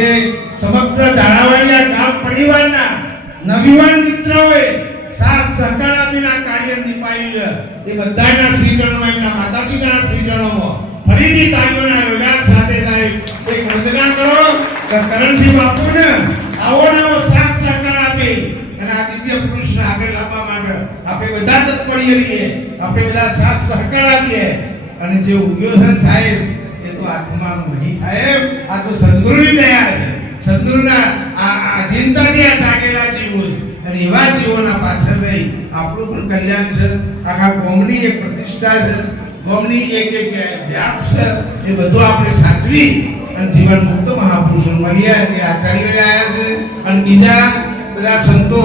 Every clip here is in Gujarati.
જે સમગ્ર ધારાવાડિયા ગામ પરિવારના નવીવાન મિત્રોએ સાથ સહકાર આપીને આ કાર્ય નિભાવ્યું છે. એ બધાના શ્રી ચરણોમાં, એમના માતા પિતાના શ્રી ચરણોમાં ફરીથી તાળીઓના યોગાન સાથે સાહેબ એક વંદના કરો કે કરણસિંહ બાપુને આવો નવો સાથ સહકાર આપે અને આ દિવ્ય પુરુષને આગળ લાવવા માટે આપણે બધા તત્પર રહીએ, આપણે બધા સાથ સહકાર આપીએ. અને જે ઉગ્યો છે સાહેબ એ તો આત્માનું નહીં સાહેબ, આ તો સદગુરુની દયા છે. સદગુરુના આ અધીનતાથી આ જાગેલા જીવો છે અને એવા જીવોના પાછળ રહી આપણું પણ કલ્યાણ છે. આખા કોમની એક પ્રતિષ્ઠા છે, કોમની એક વ્યાપ છે. એ બધું આપણે સાચવી અને જીવન મુક્ત મહાપુરુષો મળ્યા કે આચાર્ય આવ્યા છે અને બીજા બધા સંતો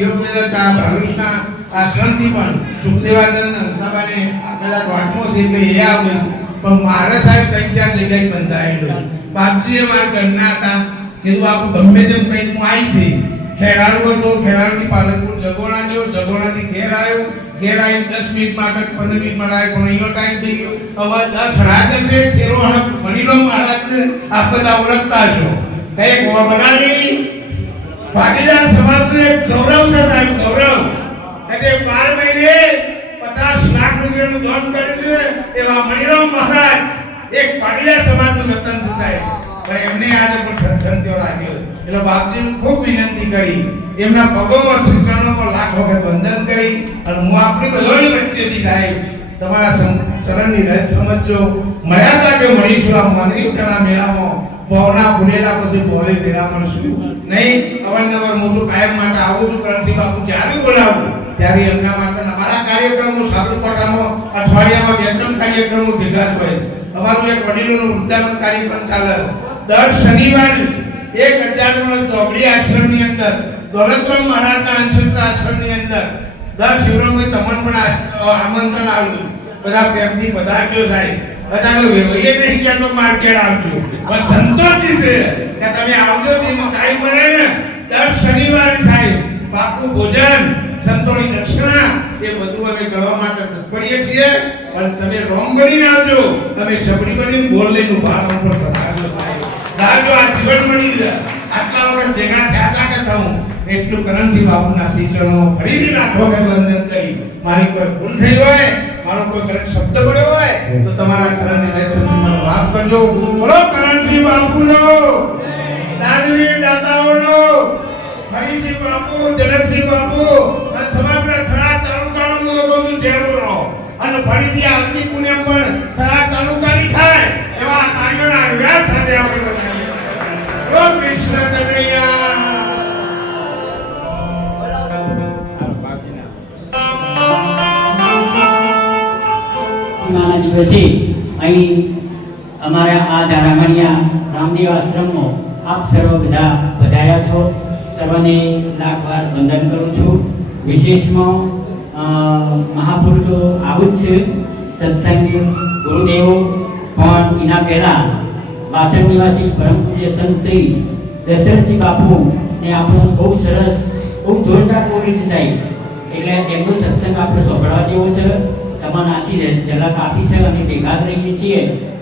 યોગવેદા ભાલુષના આશ્રમથી પણ સુખદેવાનંદ હંસાબાને કદાચ વાટમો છે એટલે એ આવે. પણ મારે સાહેબ 3-4 જગ્યાએ બંધાયેલો. બાપજીએ મારા ઘરના હતા, કીધું બાપુ ગમે તેમ કઈ હું આવી જઈ. ખેરાડુ હતો, ખેરાડુથી પાલનપુર જગોણા ગયો, જગોણાથી ઘેર આવ્યો, ઘેર આવીને 10 મિનિટ માટે 15 મિનિટ માટે આવ્યો, પણ અહીંયો ટાઈમ થઈ ગયો. હવે 10 રાત છે, ફેરો હળક ભણી લો મહારાજને આપ બધા ઓળખતા છો. કઈ બનાવી ભાગીદાર સમાજનું એક ગૌરવ છે સાહેબ, ગૌરવ. એટલે 12 મહિને 50 લાખ રૂપિયાનું દાન કર્યું છે એવા મણિરામ મહારાજ એક ભાગીદાર સમાજનું રતન છે સાહેબ. પણ એમને આજે પણ સત્સંગ રાખ્યો એટલે બાપજીનું ખૂબ વિનંતી કરી, એમના પગોમાં શ્રીચરણોમાં લાખ વખત વંદન કરી અને હું આપણી બધાની વચ્ચેથી સાહેબ તમારા શરણની રજ સમજો. મળ્યા હતા કે મળીશું આ મંદિરના મેળામાં, ભવના ભૂલેલા પછી ભોલે મેળા મળશું નહીં. અવારનવાર મોટું કાયમ માટે આવું છું. કરણસિંહ બાપુ જ્યારે બોલાવું ત્યારે એમના માટે અમારા કાર્યક્રમો સાબરકાંઠામાં અઠવાડિયામાં 2-3 કાર્યક્રમો ભેગા હોય છે. અમારું એક વડીલોનો વૃદ્ધાવન કાર્યક્રમ ચાલે દર શનિવારે 1000 ચોકડી આશ્રમની અંદર, દોલતરામ મહારાજના અંશત્ર આશ્રમની અંદર દર શિવરામભાઈ તમને પણ આમંત્રણ આવ્યું. બધા પ્રેમથી પધારજો સાહેબ. બધાનો વેવાઈએ નહીં કહેતો માર્કેટ આવજો, પણ સંતોષી છે કે તમે આવજો. જેનો ટાઈમ મળે ને દર શનિવારે સાહેબ પાકું ભોજન, સંતોની દક્ષિણા એ બધું અમે કરવા માટે તત્પરીએ છીએ. પણ તમે રોમ બનીને આવજો, તમે સબડી બનીને બોલ લઈને ઉભા ઉપર પધારજો સાહેબ. દાજો આ જીવન મળી જાય. આટલા વખત ભેગા થયા હતા કે થવું એટલું કરણસિંહ બાપુના શ્રી ચરણોમાં ફરીથી લાખો વખત વંદન કરી. મારી કોઈ ભૂલ થઈ હોય, મારો કોઈ ગલત શબ્દ પડ્યો હોય તો તમારા ચરણની રજ સમજી મને માફ કરજો. બોલો કરણસિંહ બાપુનો, દાનવીર દાતાઓનો, હરિસિંહ બાપુ, જનકસિંહ બાપુ અને સમગ્ર થરાદ તાલુકાના લોકોનું જય બોલો. અને ફરીથી આવતી પુણ્ય પણ થરાદ તાલુકાની થાય એવા કાર્યોના વ્યાપ સાથે આપણે બતાવીએ. ઓ કૃષ્ણ કનૈયા. ના દિવસે અહીં અમારા આ ધારામણિયા રામદેવ આશ્રમમાં આપ સર્વ બધા પધાર્યા છો. સર્વને લાખ વાર વંદન કરું છું. વિશેષમાં મહાપુરુષો આવું જ છે, સત્સંગી ગુરુદેવો. પણ એના પહેલા વાસણ નિવાસી પરમ પૂજ્ય સંત શ્રી દશરથજી બાપુ ને આપણું બહુ સરસ, બહુ જોરદાર બોલી છે સાહેબ. એટલે એમનો સત્સંગ આપણે સાંભળવા જેવો છે. તમારે આછી ઝલક આપી છે અને ભેગા જ રહીએ છીએ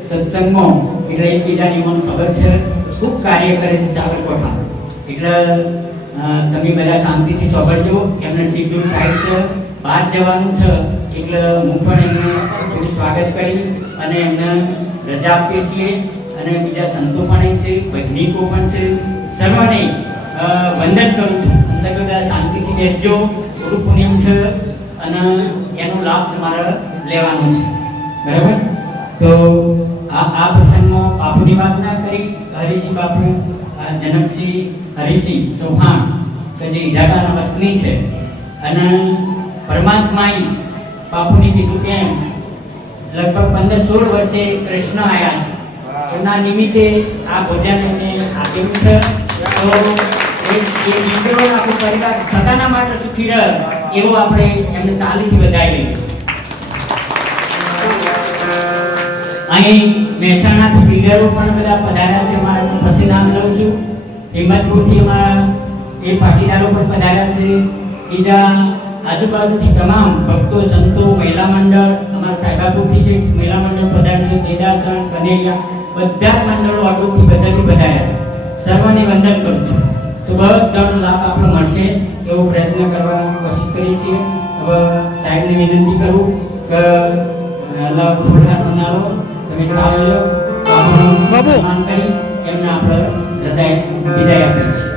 સત્સંગમાં. એટલે એકબીજાની મને ખબર છે, ખૂબ કાર્ય કરે છે સાબરકાંઠા. એટલે તમે બધા શાંતિથી સાંભળજો. એમને શિડ્યુલ ટાઈટ છે, બહાર જવાનું છે, એટલે હું પણ એમને થોડું સ્વાગત કરી અને એમને રજા આપીએ છીએ. અને બીજા સંતો પણ છે, ભજનીકો પણ છે, સર્વને વંદન કરું છું. તમે બધા શાંતિથી બેસજો, થોડું પુણ્યમ છે અને એનો લાભ તમારે લેવાનો છે, બરાબર? તો આ પ્રસંગમાં બાપુની વાત ના કરી, હરિસિંહ બાપુ, જનકસિંહ હરિસિંહ ચૌહાણ કે જે ઈડાકાના પત્ની છે અને પરમાત્માએ બાપુની કીધું તેમ લગભગ 15-16 વર્ષે કૃષ્ણ આવ્યા છે. એમના નિમિત્તે આ ભોજન એમને આપેલું છે. તો એ મિત્રો આપણો પરિવાર સદાના માટે સુખી રહે એવો આપણે એમને તાલીથી વધાવી લઈએ. અહીં મહેસાણાથી બિલ્ડરો પણ બધા પધાર્યા છે. મારા પછી નામ લઉં છું. હિંમતપુરથી અમારા એ પાટીદારો પણ પધાર્યા છે. બીજા આજુબાજુથી તમામ ભક્તો, સંતો, મહિલા મંડળ, અમારા સાહેબાપુરથી છે મહિલા મંડળ પધાર્યું છે, દેદાસણ, કનેરિયા, બધા જ મંડળો અડોદથી બધાથી પધાર્યા છે. સર્વને વંદન કરું છું. તો બધાનો લાભ આપણો મળશે એવો પ્રયત્ન કરવા કોશિશ કરીએ છીએ. હવે સાહેબને વિનંતી કરું કે લાભ ફૂલહાર બનાવો, તમે સારો લો, આપણું સન્માન કરી એમને આપણે હૃદય વિદાય આપીએ છીએ.